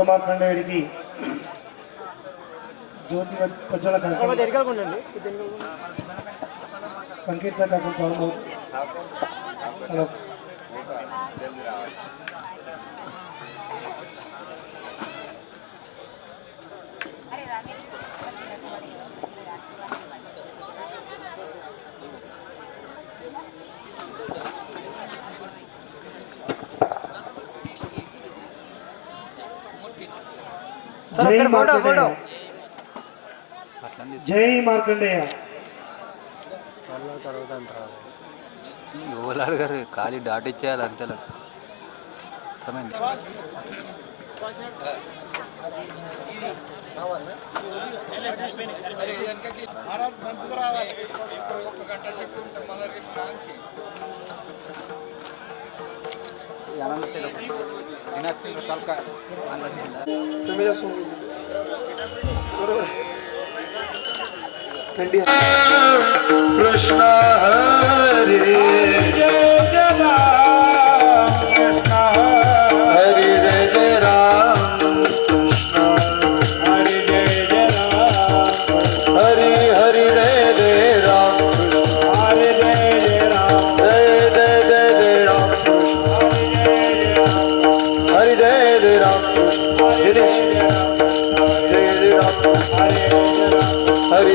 ఉత్తమ ఖండేడికి జ్యోతి ప్రజ్వల సంకీర్తన కార్యక్రమం హలో జై మార్కండేయ ఓలాడు గారు ఖాళీ డాట్ ఇచ్చేయాలి అంతే कृष्ण हरे जय जय राम कृष्ण हरे जय जय राम कृष्ण हरे जय जय राम हरे हरे जय जय राम हरे जय जय राम जय जय जय जय राम हरे जय जय राम हरे जय जय राम जय जय राम हरे जय जय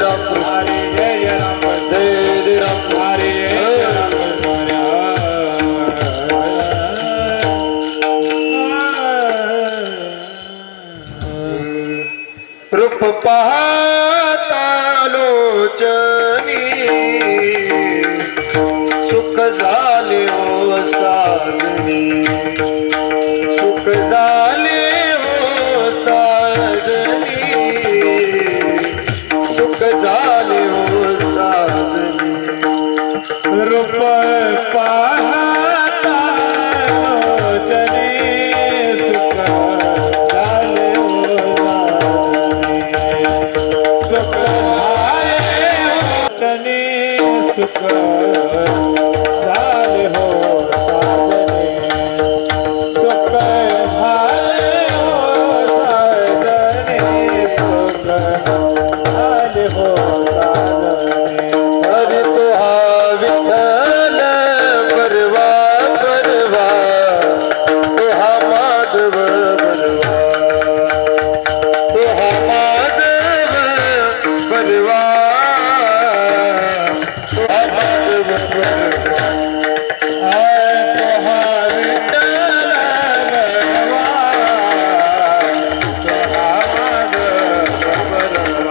राम हरे जय जय राम जय जय राम हरे जय राम रूप पाहता लोचनी सुख झाले हो साजनी सुख झाले हो साजनी सुख झाले हो साजनी रूप पाहता लोचनी सुख झाले हो सुख झाले लोचनी सुख झाले हो साजनी सुख झाले हो साजनी सुख झाले हो साजनी हरि तुहा विठ्ठल परवा परवा तुहा माधव परवा तुहा माधव परवा तुहा माधव परवा तुहा विठ्ठल परवा तुहा माधव परवा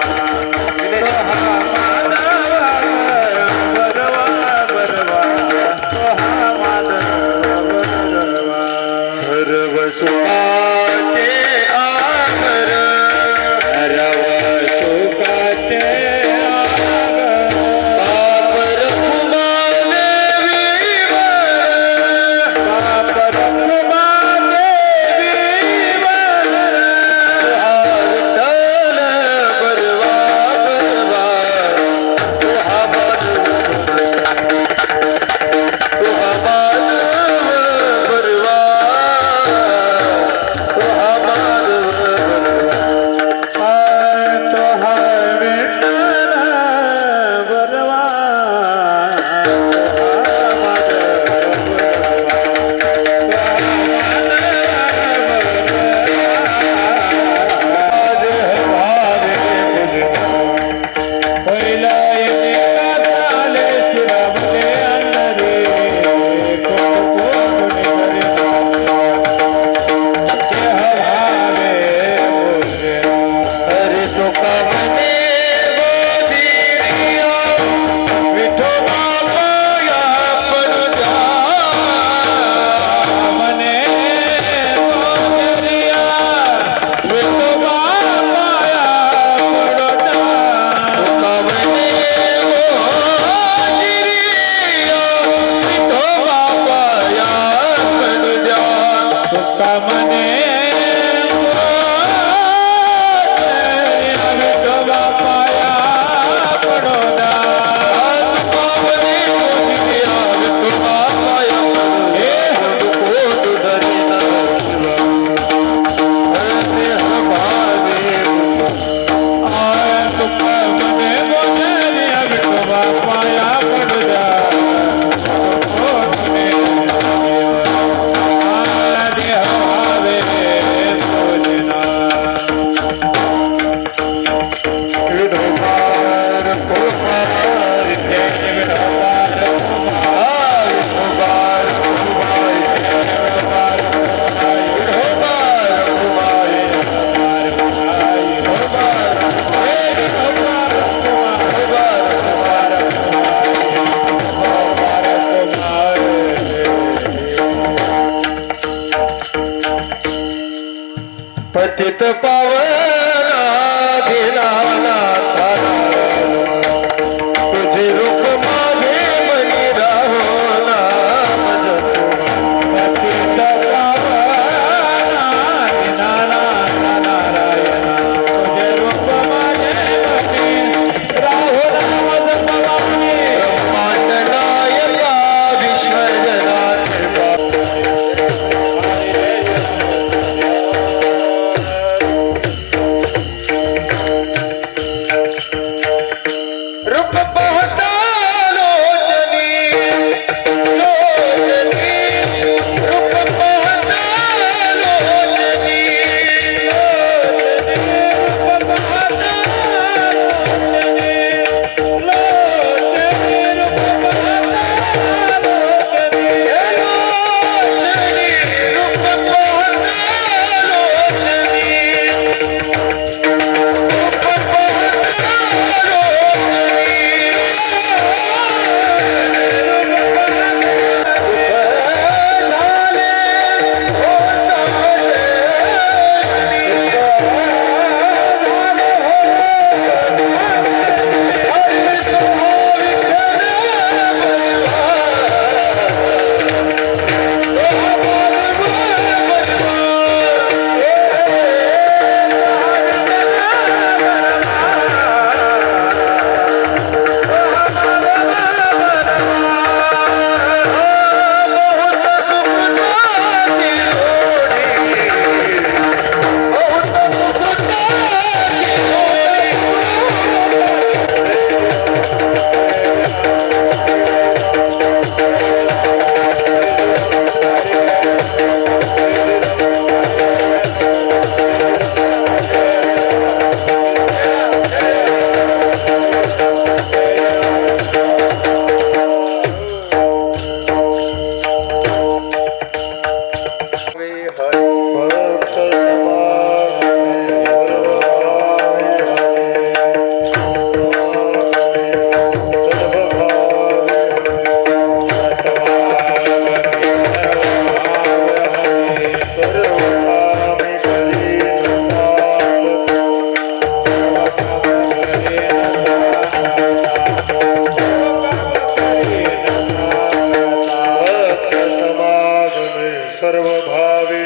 सर्व भावे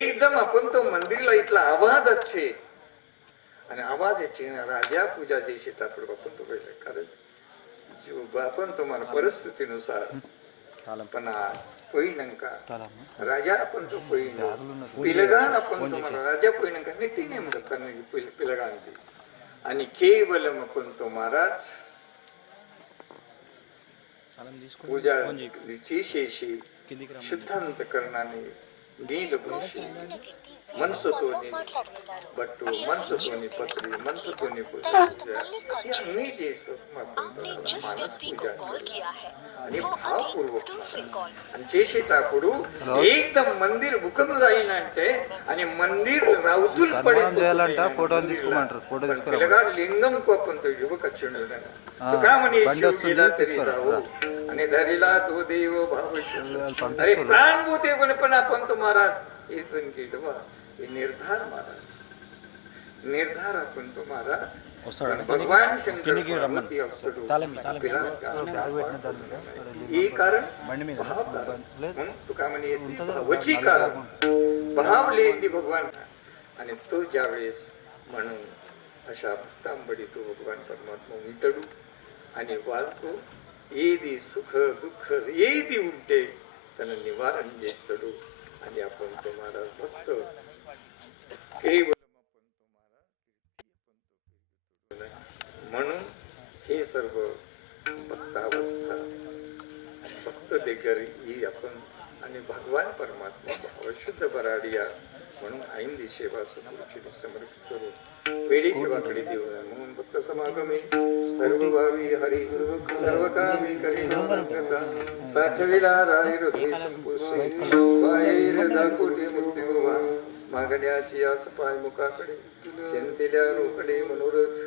एकदम आपण तो मंदिरला इथला आवाज अच्छे आणि आवाज याची राजा पूजा जे शेतात आपण तो पाहिजे कारण जो आपण तुम्हाला परिस्थितीनुसार पण पोईनंका राजा आपण तो पोईन पिलगान आपण तुम्हाला राजा पोईनंका नीती नेमकं करणे पिलगान आणि केवलम आपण तो महाराज पूजा शेषी शुद्धांत करणाने नीलभूषी मनसतोनी बट्टू मनसतोनी पत्री मनसतोनी पूजा मी जे मानस पूजा आणि भावपूर्वक आणि जे शेतापुडू एकदम मंदिर भूकंप जाईन అంటే आणि मंदिर राउतुल पडे फोटो తీసుకోమంటారు फोटो తీసుకురా పిల్లగాడు లింగం కోపంతో యువక చెండుదన తుకామని आणि धरीला तो देव भाविष्य अरे प्राणभूते पण आपण तो महाराज इथून केलं बा हे निर्धार महाराज निर्धार आपण तो महाराज भगवान शंकर पार्वती हे कारण तुका म्हणे भावची कारण भावले ती भगवान आणि तो ज्यावेळेस म्हणून अशा भक्तांबडी तो भगवान परमात्मा उमटडू आणि वाचतो ఏది సుఖ దుఃఖ ఏది ఉంటే తన నివారణ చేస్తాడు అని आपण तो महाराज भक्त केवळ म्हणून हे सर्व भक्तावस्था भक्त देगर ही आपण आणि भगवान परमात्मा भावशुद्ध बराडिया म्हणून आईंदी सेवा सद्गुरूची समर्पित करू वेळी किंवाकडे देऊ म्हणून भक्त समागमे सर्व भावी हरी गुरु सर्व कामी करी संकटा साठविला राय हृदय संपुसे बाहेर दाखवते मृत्यूवा मागण्याची आस पाय मुखाकडे चिंतिल्या रोकडे मनोरथ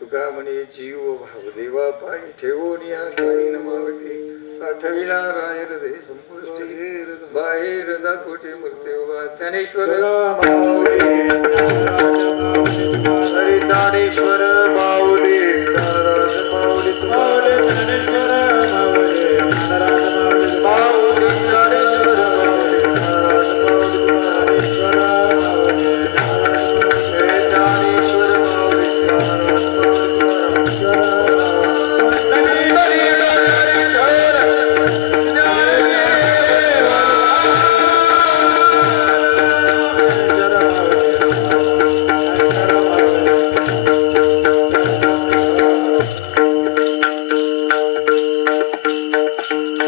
तुका म्हणे जीव भाव देवा पाय ठेवून या काही न मागते साठविला राय हृदय संपुष्टी बाहेर दाखवते मृत्यूवा ज्ञानेश्वर हरी ज्ञानेश्वर माऊली नाराज माऊली माऊली ज्ञानेश्वर माऊली नाराज माऊली माऊली ज्ञानेश्वर माऊली नाराज माऊली ज्ञानेश्वर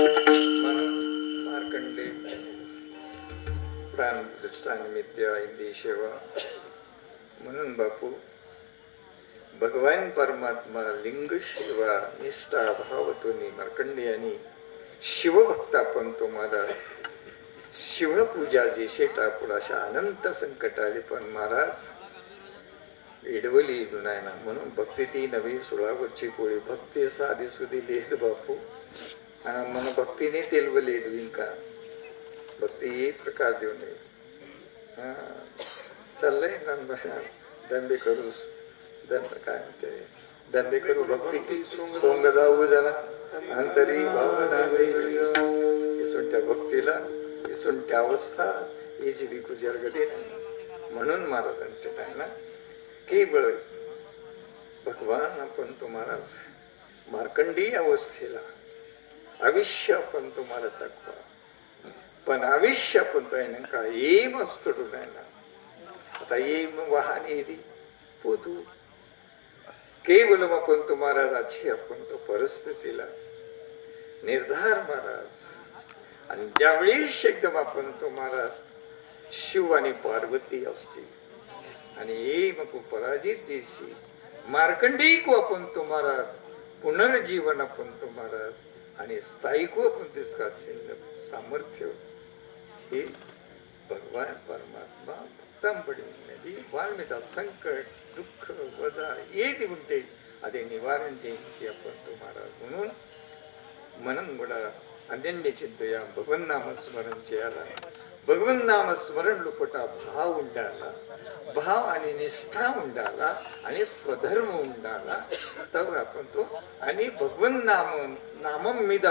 माऊली ज्ञानेश्वर माऊली नाराज म्हणून बापू भगवान परमात्मा लिंग सेवा निष्ठा भावतोनी मार्कंडेयानी शिवभक्त आपण तुम्हाला शिवपूजा जे शेटापुढ अशा अनंत संकट आली पण महाराज एडवली नाही ना म्हणून भक्ती ती नवी सुळावरची पोळी भक्ती साधी सुधी लेस बापू आणि मन भक्तीने तेलवले एडवीन का भक्ती एक प्रकार देऊ नये चाललंय दंबे करू दंड काय म्हणते दंबे करू भक्ती सोंग जाऊ जरा अंतरी भावना इसुंट्या भक्तीला इसुंट्या अवस्था याची विकू जर्गती नाही म्हणून महाराजांचे काय ना केवळ भगवान आपण तुम्हाला मार्कंडी अवस्थेला आयुष्य आपण तुम्हाला दाखवा पण आयुष्य आपण तो आहे का एम असतो नाही ना आता एम वाहन येदी पोतू केवळ आपण तुम्हाला राजी आपण तो परिस्थितीला निर्धार महाराज आणि ज्यावेळेस एकदम आपण तो महाराज शिव आणि पार्वती असते आणि हे मग पराजित देशी मार्कंडी को आपण तो महाराज पुनर्जीवन आपण तो महाराज आणि स्थायिक आपण तिसका सामर्थ्य हे भगवान परमात्मा भक्तांपडी वाल्मिका संकट दुःख वजा येते म्हणते अదే निवारण देईन आपण तो महाराज म्हणून మనం కూడా అన్యన్య చింతయ భగవన్నామ స్మరణ చేయాలా భగవన్నామ స్మరణలో పూట భావ ఉండాలా భావ आणि निष्ठा ఉండాలా आणि स्वधर्म ఉండాలా तर आपण तो आणि भगवन नामम మీద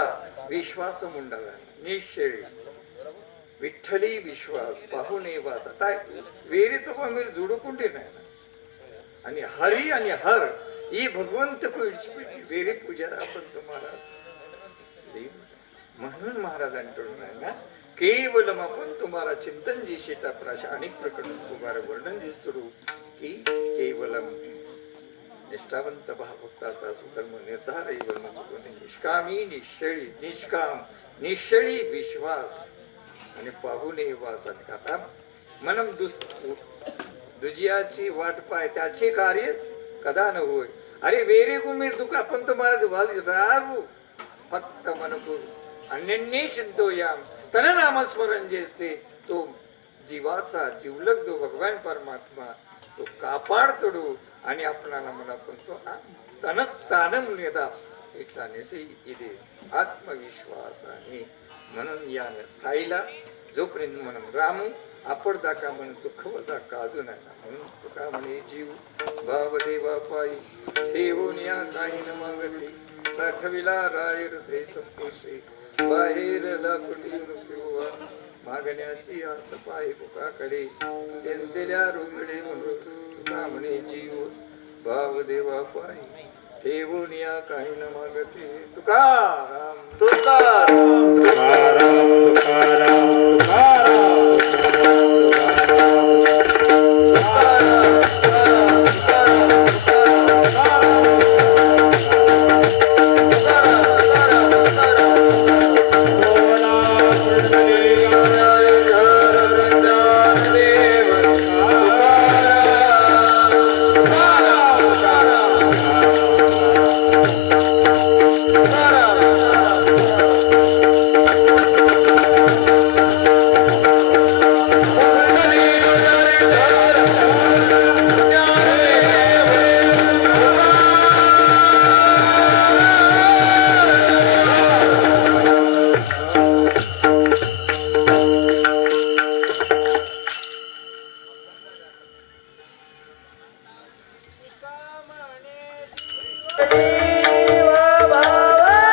విశ్వాసం ఉండాలా నిశ్చయ విఠ్ఠలి విశ్వాस पाहुणे वाचता వేరే तो మీరు జోడుకుంటేనే आणि हरी आणि हर ఈ భగవంతకు ఇడిచిపెట్టి వేరే పూజ आपण तुम्हाला म्हणून महाराजांकडून ना केवळ आपण तुम्हाला चिंतन जी शेता प्राश अनेक प्रकरण तुम्हाला वर्णन दिसतो की केवळ निष्ठावंत भावभक्ताचा सुधर्म निर्धार निष्कामी निश्चळी निष्काम निश्चळी विश्वास आणि पाहुणे वाचन आता मनम दुजियाची वाट पाय त्याचे कार्य कदा न होय अरे वेरे कुमीर दुःख आपण तुम्हाला राहू फक्त मनकू अन्यन्य चिंतोयाम तन नामस्मरण जे असते तो जीवाचा जीवलग जो भगवान परमात्मा तो कापाडतो आणि आपणाला मला पण तो तनस्थानम यदा एकतानेसे इथे आत्मविश्वास आहे म्हणून या स्थायीला जोपर्यंत म्हणून रामू आपण दाका म्हणून दुःख वजा काजू नाही म्हणून तुका म्हणे जीव भावदेवा पायी ठेवून या काही न मागती साठविला राय हृदय संतोषी बाहेर लाकुटी मृत्यूवा मागण्याची आस पाय तुकाकडे चिंतेल्या रुगडे म्हणून तुका म्हणे जीव भावदेवा पायी ठेवून या काही न मागती तुकाराम तुकाराम तुकाराम तुकाराम देवा भावा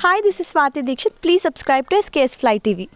Hi, this is Swati Dikshit. Please subscribe to SKS Fly TV.